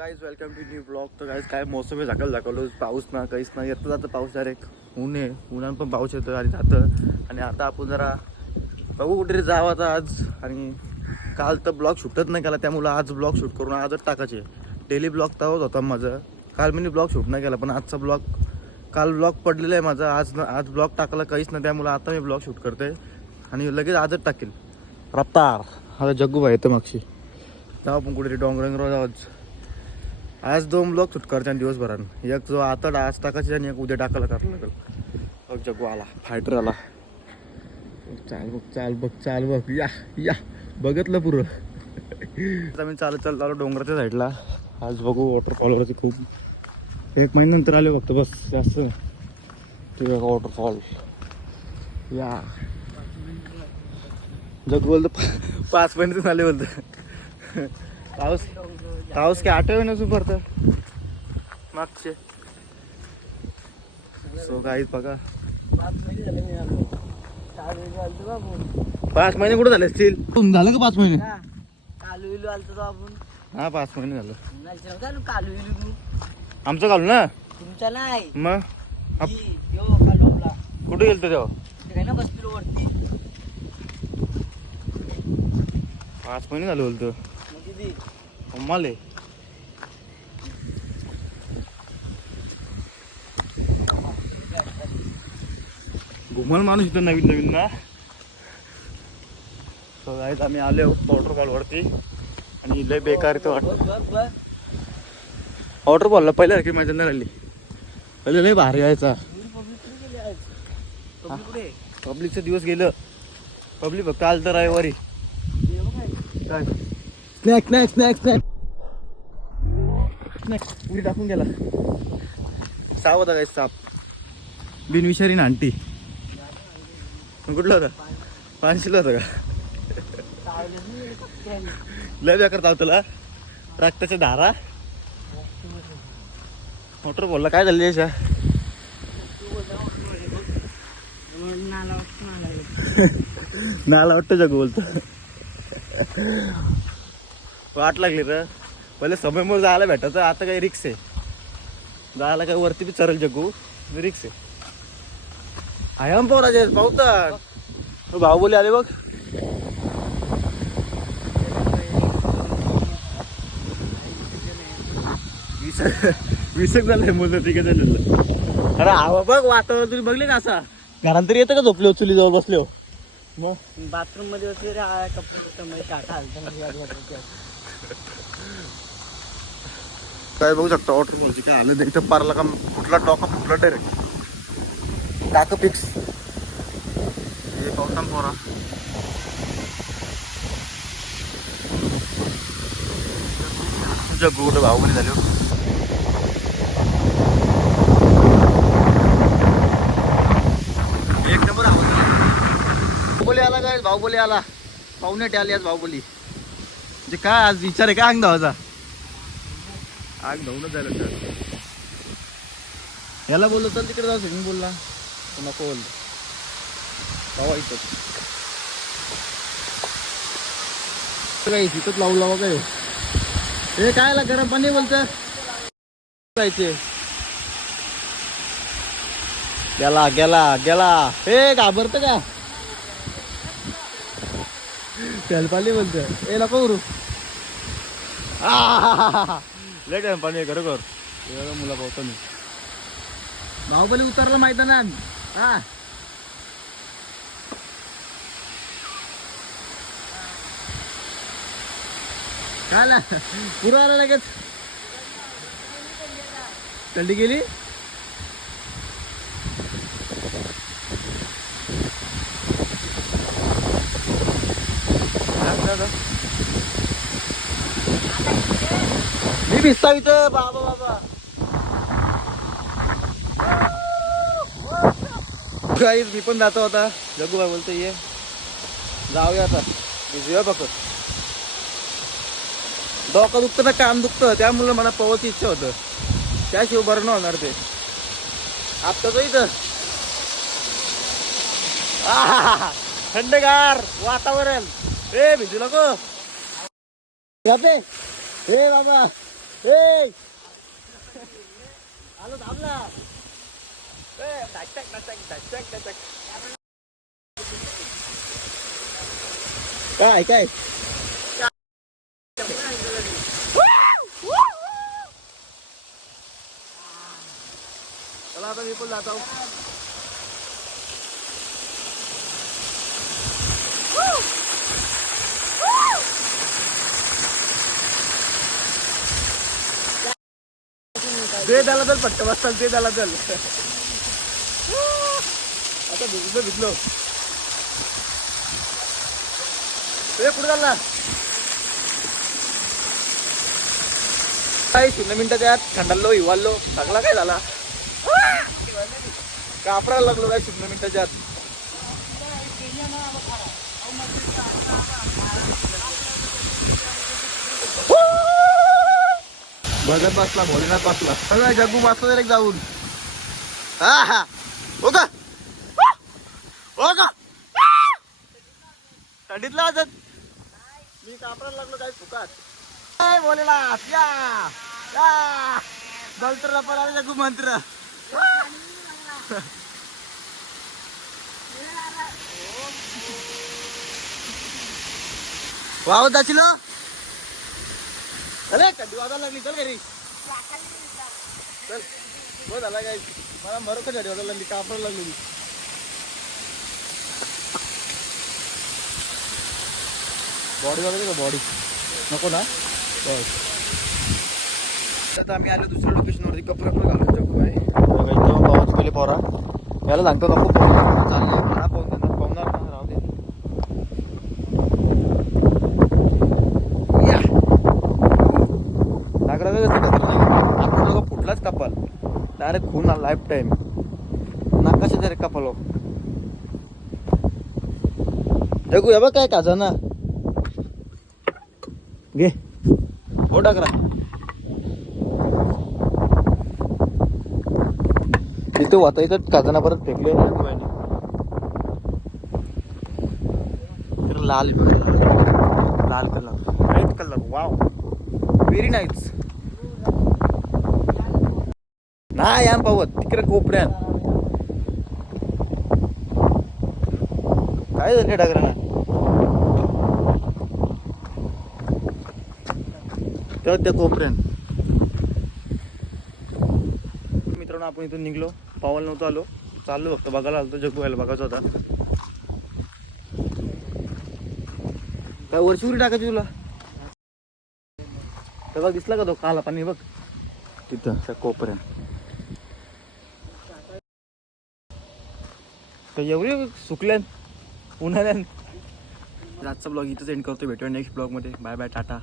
Guys welcome to new blog तर guys काय मोसम आहे? झाकल दाखवलं. पाऊस ना काहीच नाही. येतं जातं पाऊस डायरेक्ट ऊन आहे. उन्हानं पण पाऊस येतो आणि जातं. आणि आता आपण जरा बघू कुठेतरी जावं आता आज. आणि काल तर ब्लॉग शूटच नाही केला. त्यामुळं आज ब्लॉग शूट करून आजच टाकायचे. डेली ब्लॉग तवाच होता माझं. काल मी ब्लॉग शूट नाही केला पण आजचा ब्लॉग काल ब्लॉग पडलेला आहे माझा. आज न आज ब्लॉग टाकला काहीच नाही. त्यामुळं आता मी ब्लॉग शूट करते. आणि लगेच आजच टाकेल. रफ्तार. हा जग्गू भाई येतं मागशी जाऊ आपण कुठेतरी डोंगरंगराव जाऊ आज. दोन ब्लॉक शूट करते एक जो आता आज टाकायचे आणि एक उद्या टाकायला करायला लागेल. बघ जगू आला फायटर आला. चाल बघ चाल बघ चाल बघ. या या. बघितलं पुरं. आता मी चालत चालत आलो डोंगराच्या साईडला. आज बघू वॉटरफॉलवरती खूप. एक महिन्यानंतर आले फक्त बस जास्त ते ते वॉटरफॉल या. जग बोलतो पा- पाच महिने झाले बोलतं. पाऊस? पाऊस काय आठवे नसून पडतं मागचे. सो काही बघा. पाच महिने कुठे झाले असतील? झालं का पाच महिने? कालू विलू आलतो तो आपण. हा पाच महिने झालं. नालच्या कालू तू आमचं घालू ना? तुमचा नाही. मग? आप- ही, यो कालू आपला. कुठे गेलतो तेव्हा? ते काय ना बसलो वरती. पाच महिने झाले बोलतो. मग किती माले घुमल माणूस इथं नवीन नवीन ना. So guys, आम्ही आले वॉटरफॉल वरती. आणि लय बेकार इथं वाटत. बघ बघ बघ वॉटरफॉलला पहिल्या की मजा नाही राहिली. पहिले लय भारी यायचा पब्लिकचं दिवस गेलं. पब्लिक फक्त आलं तर रविवारी. काय. Snake snake snake snake snake उडी टाकून गेला. साप होता काय साप. बिनविषारी नांटी कुठला होता? पानशीला होता का. लय बेकार चाव तुला रक्ताच्या धारा? मोटर बोलला काय झालं नाला. नाला वाटतं जग बोलतो. वाट लागली तर पहिले समयमोर जायला भेटत आता काही रिक्स आहे. जायला काय वरती बी चरल जगू रिक्स आहे. आयम पोराजे पाहतात भाऊ बोली आले बघ. विसक झालंय मुलं तिकडे झालेलं अरे हवा बघ वातावरण तुम्ही बघले का असा? घरात तरी येतं का झोपले हो चुली जवळ बसले हो मग बाथरूममध्ये बसले रे आ, कपडे काय बघू शकता वॉटर फॉलची काय आलं इथं पारला का कुठला डॉका फुटला डायरेक्ट टाक फिक्स हे पावसान पोरा. तुझ्या गुगल भाऊबली झाली हो. एक नंबर आला काय बाहुबली आला. पाहुण्याटे आली आज बाहुबली म्हणजे काय आज विचार आहे का अंग धावाचा आग धावूनच झालं तर याला बोललो चल तिकडे जाऊ मी बोलला तो नको बोल. जावा इथं. काय तिथंच लावून लावा काय? हे काय ला गरम पाणी बोलत जायचे. गेला गेला गेला. हे घाबरत का? पाणी बोलत ए नको करू. लय टाइम पाणी खरोखर. एवढं मुला पावतो मी बाहुबली उतरलं मैदानात. हा. काय आला पुरा आला लगेच. थंडी गेली? किती भिजता इथं बाबा बाबा. काही मी पण जातो आता. जगू बाय बोलतो ये. जाऊया आता. भिजूया फक्त. डोकं दुखतं ना काम दुखतं. त्यामुळे मला पवायची इच्छा होतं. त्याशिवाय बरं न होणार ते. आत्ताच इथं. थंडगार वातावरण. ए भिजू नको. जाते. ए बाबा. ए आलो थांबला ए, टाक, टाक, टाक, टाक, टाक, टाक, टाक. काय काय चला आता मी पण जातो दे त्याला तर पट्ट बसतात दे त्याला चल आता भिजलो भिजलो. ते कुठे चालला? काय शून्य मिनिटाच्या आत थंडालो हिवाळलो. सगळा काय झाला? कापरायला लागलो काय शून्य मिनिटाच्या आत भगत बसला भोलेनाथ बसला. सगळं जगू बसला एक जाऊन. हा हा. हो. का? हो. का थंडीतला वाजत. मी कापरायला लागलो काय फुकात काय भोलेनाथ? या. या. गलतर रपर आले मंत्र. वाव दाचिलो अरे कधी वाजायला लागली चल घरी. चल. हो झाला काय मला बरोबर झाली वाजायला लागली? कापड लागली बॉडी वगैरे का बॉडी नको ना? बस. आम्ही आलो दुसऱ्या लोकेशनवरती कपडे पण घालून जाऊ आहे पहिले पोरा. याला सांगतो का खूप चाललंय मला पोहून देणार पोहणार ना राहू दे या लागला का कसं खतरनाक आपण फुटलाच कपाल. डायरेक्ट खून लाईफ टाईम नाकाशा डायरेक्ट कपाल हो. जगू बघ काय काजा ना घे. हो टाकरा तिथे वाता इथं काजना परत फेकले. तर लाल लाल colour. Red colour. Wow very nice नाही आम पावत तिकडे कोपऱ्यात काय झालं डागरा ना तेव्हा त्या कोपऱ्यात मित्रांनो आपण इथून निघलो. पावल नव्हतो आलो. चाललो फक्त बघायला आलो जग व्हायला बघायचा होता. काय वरची उरी टाकायची तुला? तेव्हा दिसला का तो? काला पाणी बघ. तिथं त्या कोपऱ्या तर एवढे सुकल्यान उन्हाळ्यान? आजचा ब्लॉग इथंच एंड करतो भेटूया नेक्स्ट ब्लॉगमध्ये बाय बाय टाटा.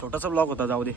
छोटासा ब्लॉग होता जाऊ दे.